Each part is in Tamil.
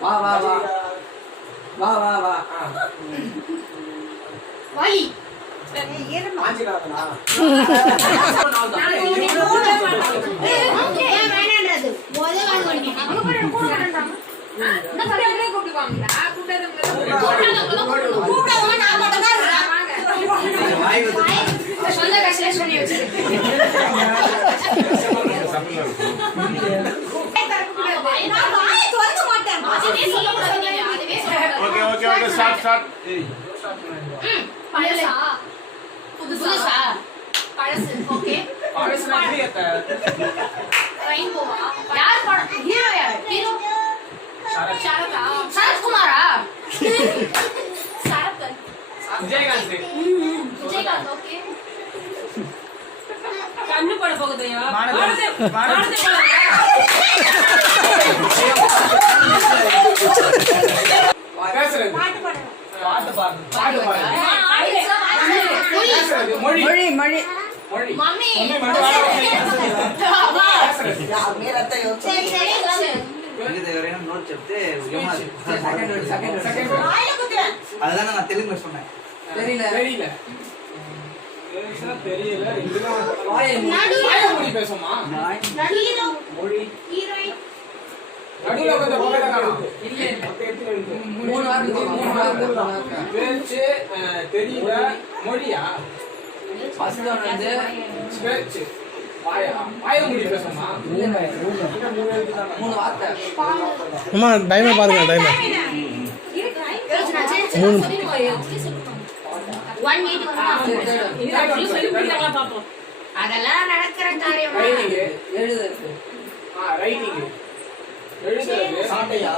வா வா வா வா வா வா வாய் புதுசா பழசு ஓகே பழசு ரெயின்போவா யார் படம் ஹீரோ யார் ஹீரோ சரத் சரத்குமாரா சரத் விஜயகாந்த் ஓகே கண்ணு பட போகுதையா மொழி மொழி மம்மி నోట్ చెప్తే అదే నా తెలుగులో சொன்னேன் தெரியல தெரியல தெரியல மொழி பேசுமா ஹீரோ மொழி ஹீரோயின் நடுவுல கொஞ்சம் பக்கத்துல காணோம் இல்ல 3 வாரத்துக்கு பேச்சு தெரியல மொழியா ஃபர்ஸ்ட் ஒன் வந்து பேச்சு வாய மொழி பேசுமா 3 வார்த்தை அம்மா டைமர் பாருங்க டைமர் 180 அதெல்லாம் நடக்கிற காரியம் எழுதுறது ரைட்டிங் எழுதுறது சாட்டையா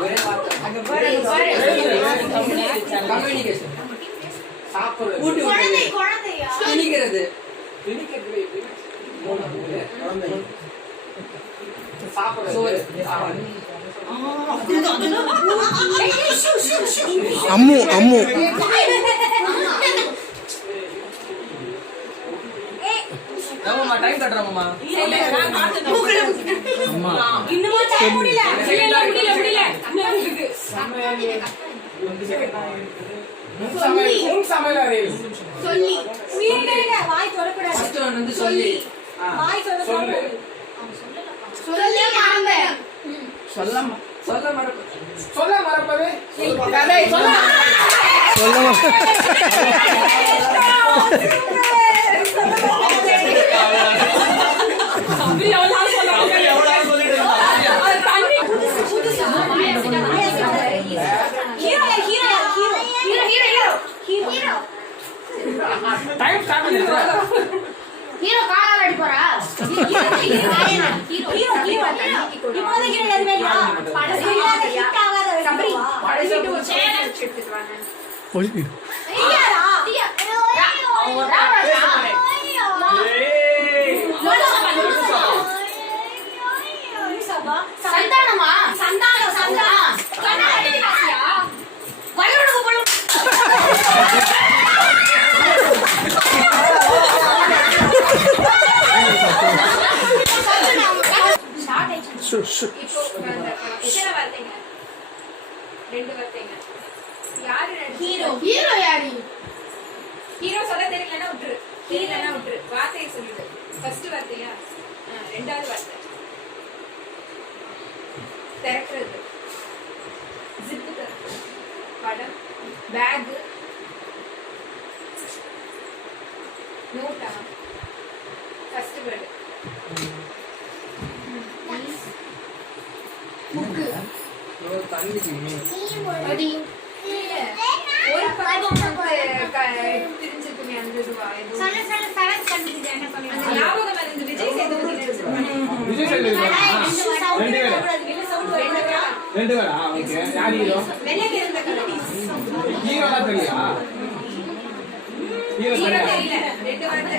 ஒரே வார்த்தை கம்யூனிகேஷன் சாப்பிடுறது ஊட்டி குழந்தையா திணிக்கிறது சாப்பிடுறது சோறு அம்மு அம்மு நம்ம டைம் கட்டறோம்மா அம்மா இன்னும் முடியல சமையல் அறையில் சொல்லி வாய் தொடக்கூடாது ஃபர்ஸ்ட் ஒன் வந்து சொல்லி வாய் சொல்லு சொல்லி மாம்பே சொல்ல மறப்பது சொல்ல மறப்பது கதை சொல்ல டைம் ஸ்டார்ட் ஹீரோ காலால அடிப்பறா ஹீரோ இப்போது ஹீரோ எதுமே இல்ல படத்துல ஹிட் ஆகாத சபரி படத்துல ஒரு சேனல் எடுத்துட்டு வாங்க ஒய் ஐயாடா சந்தானமா சந்தானம் கண்ணாடியா வயலுக்கு போலும் ரெண்டு வார்த்தைங்க யாரு ஹீரோ யாரு ஹீரோ சொல்ல தெரியலன்னா விட்டுரு தெரியலன்னா விட்டுரு வார்த்தையை சொல்லிடு ஃபர்ஸ்ட் வார்த்தையா ரெண்டாவது வார்த்தை திறக்கிறது ஜிப்பு திறக்கிறது படம் பேக் நோட்டா ஃபர்ஸ்ட் வேர்டு புக்கு தண்ணி ஒரு பக்கம் தெரிஞ்சுக்குமே அந்த இதுவா அந்த ஞாபகம் மருந்து விஜய் சேதுபதி ரெண்டு வேளா ஓகே யார் ஹீரோ வெள்ளைக்கு இருந்த கலர் ஹீரோ தான் தெரியா ஹீரோ ஹீரோ தெரியா தெரியல ரெண்டு வார்த்தை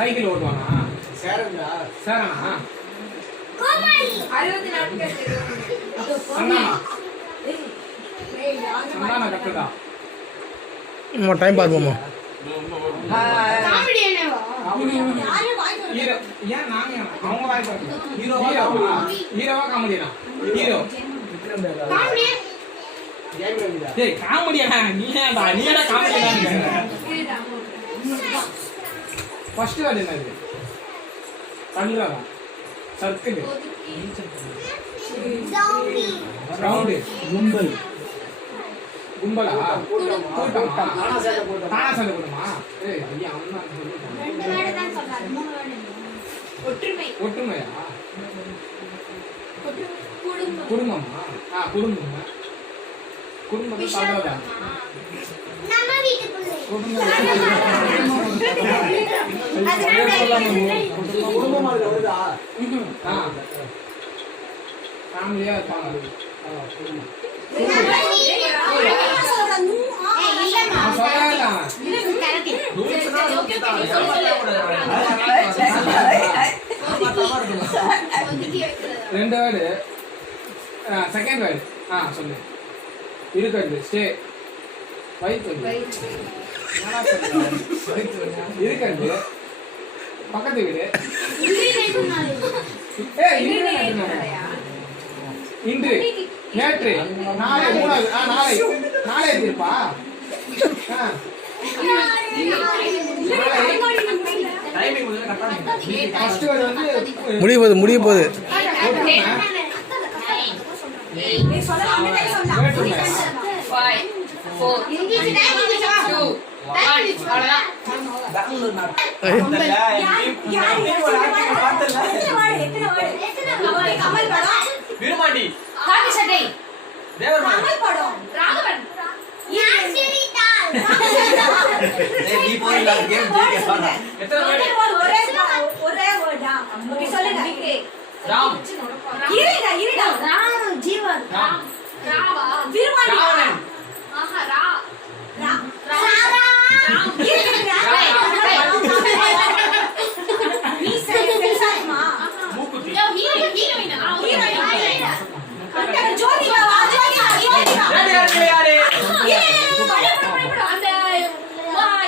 சைக்கிள் ஓட்டுவானா? சேரங்கா சேரனா? 60 நாட்கள் சந்தானா? சந்தானா கட்டுடா. அம்மா டைம் பார்ப்போம்மா. காமெடி என்னவா யாரும் வாய் ஹீரோ ஏன் நாங்க அவங்க வாய் பார்க்கணும். ஹீரோவா காமெடியா? ஹீரோ. காமெடி டேய் காமெடியா? நீ ஏன்டா காமெடியா? ஃபர்ஸ்ட் வேர்ட் என்னது? கல்றா. சர்க்கிள். Zombie round. கும்பல் கும்பலா? கூட்டமா? தானா சேட்டை போட்டா தானா சண்டை போடுமா? ஏய் ஐயா அண்ணா சொல்லுடா. 2 வேர்ட் தான் சொல்றாரு 3 வேர்ட் ஒற்றுமை ஒற்றுமையா? குடும்பம் குடும்பமா? குடும்பமா? குடும்பத்தை சொல்றதா? நம்ம வீட்டுக்குள்ள குடும்பம். குடும்பமா வருதா ஃபேமிலியா இருப்பாங்க. நான் சொல்லல. ரெண்டு வேர்டு. Second word. சொல்லு. இருக்கிறது ஸ்டே. வைத்து இருக்கிறது பக்கத்து வீடு. இன்று நேற்று நாளை மூணாவது. நாளை தீர்ப்பா. டைமிங் வந்து கரெக்டா ஃபர்ஸ்ட் வேர்டு வந்து முடிய போகுது. பெங்களூர் நாடு விருமாண்டி தேவர் ராகவன் நீ போறீங்களா கேம் ஜெயிக்க சொல்றேன் எத்தனை வேர்டு ராம் ஜீவன் ராவா ராவணன் ஆஹா ரா மூக்குத்தி யாரு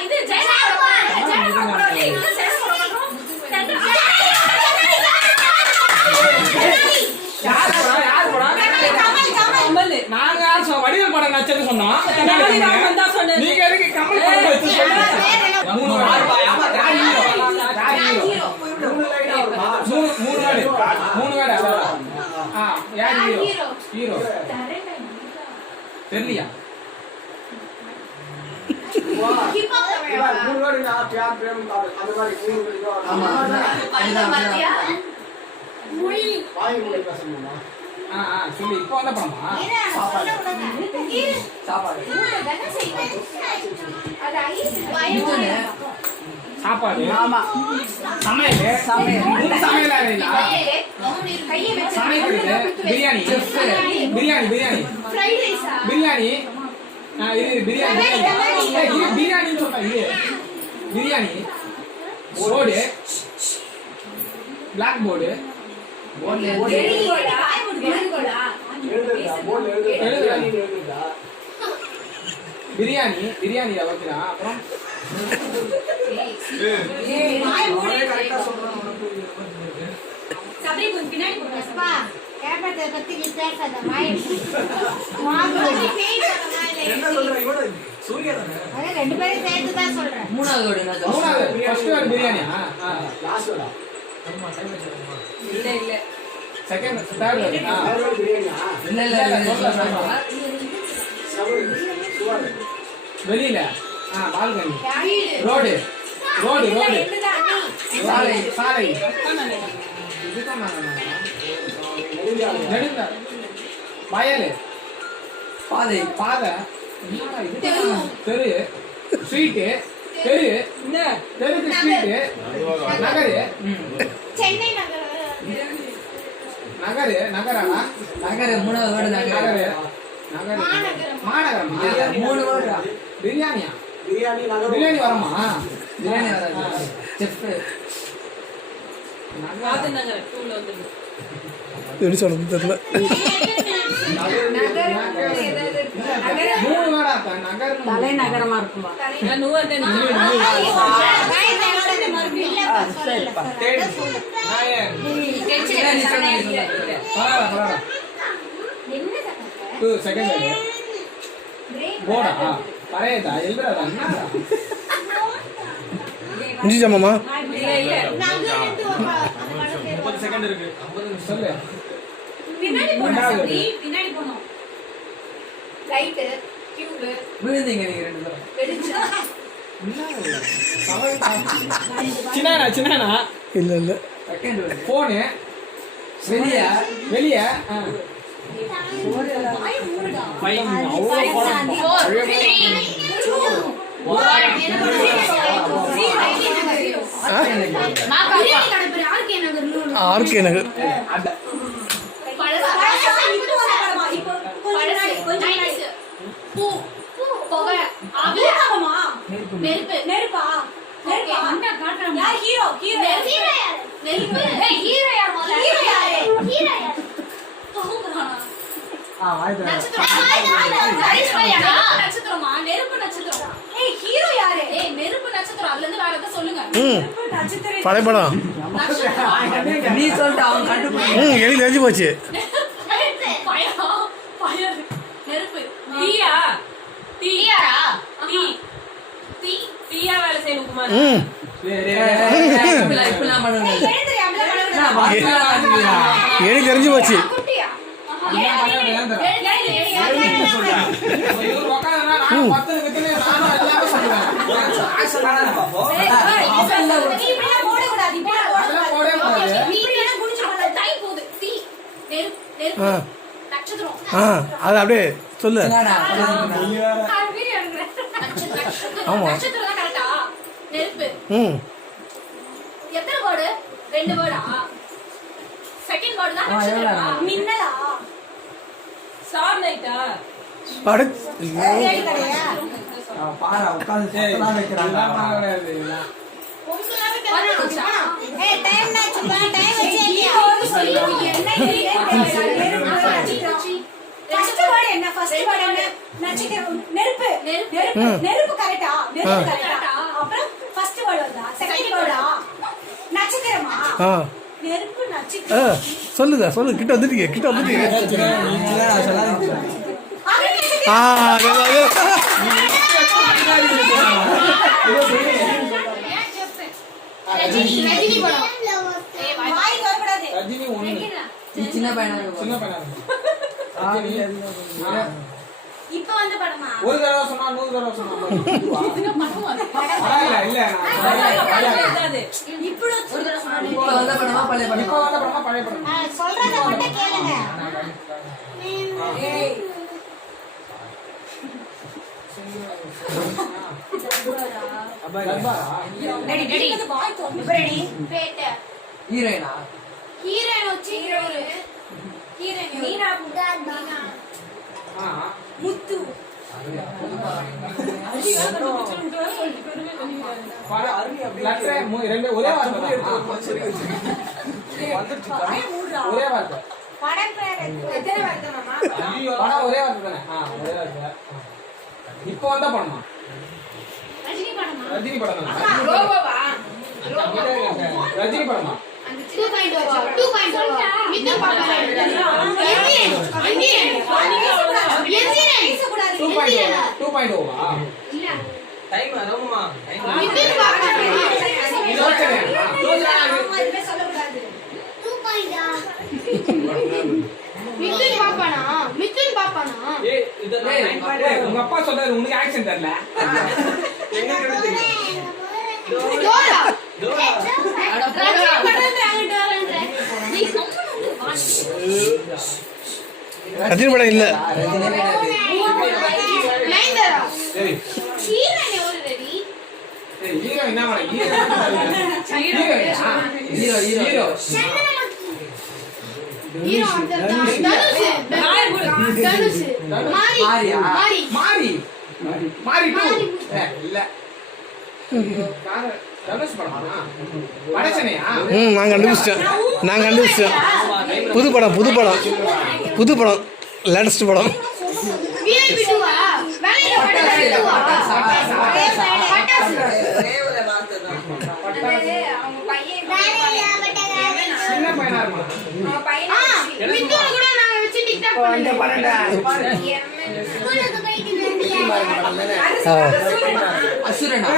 இது யார் போடா? நாங்க வடிவேல் படம் நச்சது சொன்னோம். நீங்க எதுக்கு கமல் படம் வச்சு சொல்றீங்க? மூணு வேர்டு. யார் ஹீரோ? மூணு வேர்டு. யார் ஹீரோ? ஹீரோ தெரியலையா? மூணு வாடி நான் பியார் பிரேம் அந்த மாதிரி வாய் மூளை பேசணுமா சொல்லி இப்போ வந்த படமா? சாப்பாடு சாப்பாடு. சமையல். மூணு சமையல் அறையில சமைக்கிறது. பிரியாணி. பிரியாணி. இது பிரியாணி. பிரியாணின்னு சொல்றேன். இது பிரியாணி. போர்டு. Blackboard. எழுதுதா பிரியாணி வைக்கிறா. அப்புறம் சூர்யா தானே ரெண்டு பேரும் சேர்த்து தான் சொல்றேன் மூணாவது வேர்டு என்ன மூணாவது ஃபர்ஸ்ட் வேர்டு பிரியாணியா? லாஸ்ட் வேடா இல்ல செகண்ட் தேர்ட் வேர்டு. பிரியாணியா சொல்றேன். சுவாரு வெளியில பால்கனி. ரோடு. சாலை. இதுதான் நெடுங்க. வயல். பாதை. தெரு. ஸ்ட்ரீட்டு. தெருக்கு ஸ்ட்ரீட்டு. நகரு. சென்னை நகரா? நகரு மூணாவது வேர்டு நகரு மாநகரமா? மூணு வேர்டு பிரியாணியா? பிரியாணி பிரியாணி வரமா? பிரியாணி வராது செஃப் பாத்துனாங்க டூல வந்து எப்படி சொல்றது தெரியல. மூணு வேடா அக்கா, நகரம் தலைநகரமா இருக்குமா நான் நூவந்தே தேடி. நாயன். பரவாயில்ல, பரவாயில்ல. டூ செகண்ட் வேடு. போடா பரையதா எழுதுறதா என்னடா? முடிஞ்சிச்சா மாமா? இல்ல 30 செகண்ட் இருக்கு. 50 சொல்லு. பின்னாடி போணும் சபரி, பின்னாடி போணும். ரைட், கியூல, விழுந்தீங்க நீங்க 2 தடவை. வெடிச்சா. சின்னானா சின்னானா இல்லை இல்லை. செகண்ட் வேடு. போனு வெளியா? வெளிய வாய் மூடுடா. அவ்வளோ போனோம். 4 3 2 ஆர்கே நகர். நட்சத்திரமா நெருப்பு நட்சத்திரம். ஏய் ஹீரோ யாரு? ஏய் நெருப்பு நட்சத்திரம். அதுல இருந்து வேற ஏதாவது சொல்லுங்க. படைப்படம். நீ சொல்லிட்டு அவன் கண்டுபிடி. எனக்கு தெரிஞ்சு போச்சு. நெருப்பு. தீயா தீயாரா? தீ தீ. தீயா வேலை செய்யணும் குமார் இப்பெல்லாம் பண்ணுங்க. எனக்கு தெரிஞ்சு போச்சு. குட்டியா? இவர் உட்கார்ந்தா நான் 10 நிமிஷத்துல நான் எல்லாமே சொல்லுவேன். அதெல்லாம் போடவே கூடாது. அது அப்படியே சொல்லு. என்னடா? ஆமா. ம் எத்தனை வேர்டு? 2 வேர்டா? செகண்ட் வேர்டு தான் நட்சத்திரமா? மின்னலா? ஸ்டார் நைட்டா படு. பாரா உட்கார்ந்து சத்தலாம் வைக்கிறாங்க. இதெல்லாம் கிடையாது, இதெல்லாம். நெருப்பு கரெக்டா? நெருப்பு கரெக்டா? அப்புறம் ஃபர்ஸ்ட் வேர்ட் வந்தா செகண்ட் வேர்டா? நட்சத்திரமா? ஆ நெருப்பு நட்சத்திரம். சொல்லுங்க சொல்லு. கிட்ட வந்துட்டீங்க, கிட்ட வந்துட்டீங்க. என்னடா சொல்லாதீங்க. ஆ ரஜினி படம். வாய் வரக்கூடாது. ரஜினி ஒண்ணு. நீ சின்ன பையனா இருக்க. சின்ன பையனா இருக்கு. ரஜினி. இப்ப வந்த படமா? ஒரு தடவை சொன்னா 100 தடவை சொன்னா பரவாயில்ல, இல்ல அதாவது இப்படி ஒரு தடவை சொன்னா இப்போ வந்த படமா பழைய இப்போ படமா? வந்த படமா பழைய படம்? சொல்றத மட்டும் கேளுங்க. ஏய் தர்பாரா? ரெடி ரெடி வாய் தோந்து ரெடி பேட்ட ஹீரோயினா? ஹீரோயின் வச்சு ஹீரோயின் மீனா மீனா ஆ. முத்து லட்சே ரெண்டு ஒரே வார்த்தை தான். ஒரே வார்த்தை. படம் பேர் எத்தனை வார்த்தை மாமா? படம் ஒரே வார்த்தை தானே? ஒரே வார்த்தை. இப்போ வந்த படமா? ரஜினி படமா? ரஜினி படம் தானே? ரோபோவா? ரஜினி படமா? 2.2 மித்து பாப்பா எந்திரன் 2.0 வா? இல்ல டைம் ஆகுமா? மித்து பாப்பா இது ஓகே. இதுவே சொல்ல கூடாது. 2.0 மித்துன் பாப்பானா ஏய் இதெல்லாம் உங்க அப்பா சொல்றாரு, உனக்கு ஆக்சன் தெரியல. எங்க கிடைச்சீங்க? டோரா ரஜினி படம் வாங்கிட்டு வரேன்ற நீ கம்பெனி வாங்க. ரஜினி படம் இல்லை. நைந்தரா ஏய் ஹீரோயின் எவரு ரெடி? ஹீரோ என்ன பண்ண? Hero hero hero hero hero Dhanush மாரி மாரியா? மாரி மாரி மாரி 2 இல்ல தனுஷ் படமா? வடச்சென்னையா? ம் நான் கண்டுபிடிச்சிட்டேன் புது படம் லேட்டஸ்ட் படம் VIP 2 வேலையில பட்டாசு ஒரே ஒரு வார்த்தை தான். அது அவங்க பையன் சின்ன பையனா இருப்பான். அவங்க பையனை வச்சு மித்தூர கூட நாங்க வச்சு டிக்டாக் பண்ணோம். அசுரனா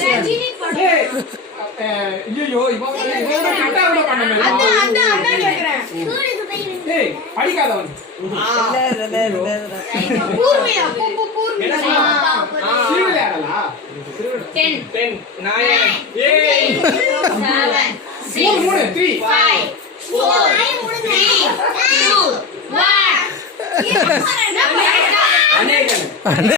ரஜினி படம். ஐயோ இவன் கரெக்டா கூட பண்ணமே. அதான் கேக்குறேன். ஏய் படிக்காதவன். பூர்மியா பூர்மியா. சீரியல் ஆடலா? 10 10 9 8 7 3 3 5 4 3 2 1 அநேகன் அண்ணே